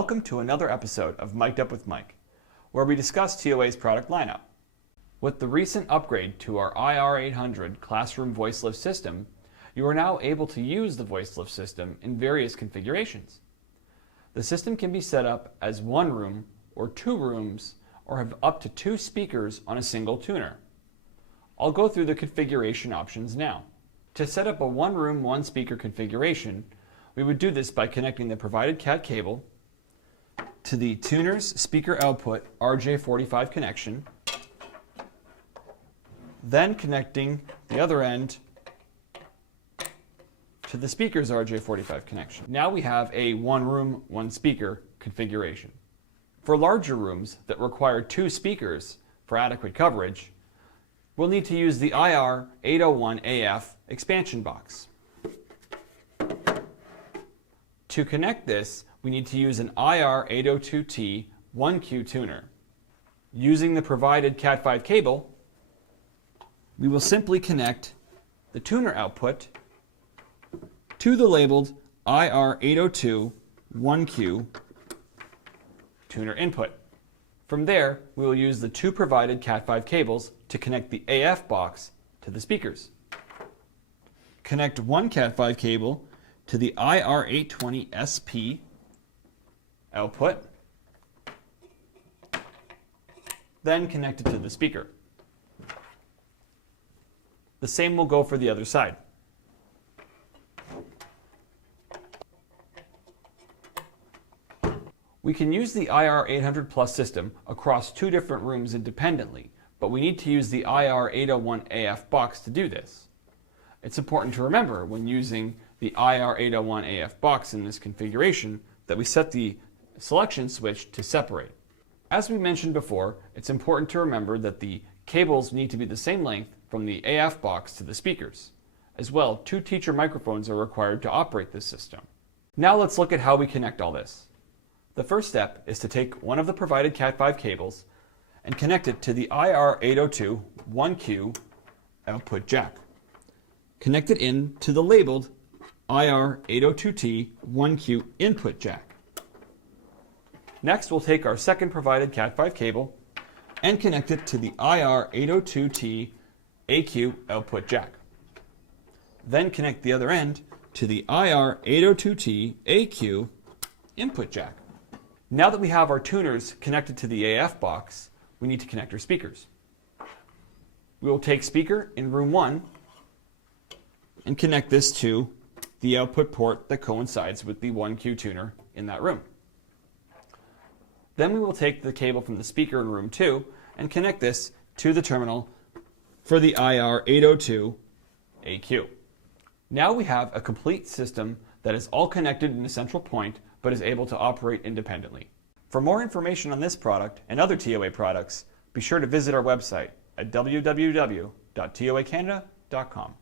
Welcome to another episode of Mic'd Up with Mike, where we discuss TOA's product lineup. With the recent upgrade to our IR-800 classroom voice lift system, you are now able to use the voice lift system in various configurations. The system can be set up as one room or two rooms or have up to 2 speakers on a single tuner. I'll go through the configuration options now. To set up a one room, one speaker configuration, we would do this by connecting the provided CAT cable to the tuner's speaker output RJ45 connection, then connecting the other end to the speaker's RJ45 connection. Now we have a one room, one speaker configuration. For larger rooms that require 2 speakers for adequate coverage, we'll need to use the IR-801AF expansion box. To connect this, we need to use an IR-802T 1Q tuner. Using the provided Cat5 cable, we will simply connect the tuner output to the labeled IR-802 1Q tuner input. From there, we will use the 2 provided Cat5 cables to connect the AF box to the speakers. Connect one Cat5 cable to the IR-820 SP output, then connect it to the speaker. The same will go for the other side. We can use the IR-800 Plus system across 2 different rooms independently, but we need to use the IR-801AF box to do this. It's important to remember when using the IR-801AF box in this configuration that we set the selection switch to separate. As we mentioned before, it's important to remember that the cables need to be the same length from the AF box to the speakers. As well, 2 teacher microphones are required to operate this system. Now let's look at how we connect all this. The first step is to take one of the provided Cat5 cables and connect it to the IR-802 1Q output jack. Connect it in to the labeled IR-802T 1Q input jack. Next, we'll take our second provided Cat5 cable and connect it to the IR-802T AQ output jack. Then connect the other end to the IR-802T AQ input jack. Now that we have our tuners connected to the AF box, we need to connect our speakers. We will take speaker in room 1 and connect this to the output port that coincides with the 1Q tuner in that room. Then we will take the cable from the speaker in room 2 and connect this to the terminal for the IR-802 AQ. Now we have a complete system that is all connected in a central point but is able to operate independently. For more information on this product and other TOA products, be sure to visit our website at www.toacanada.com.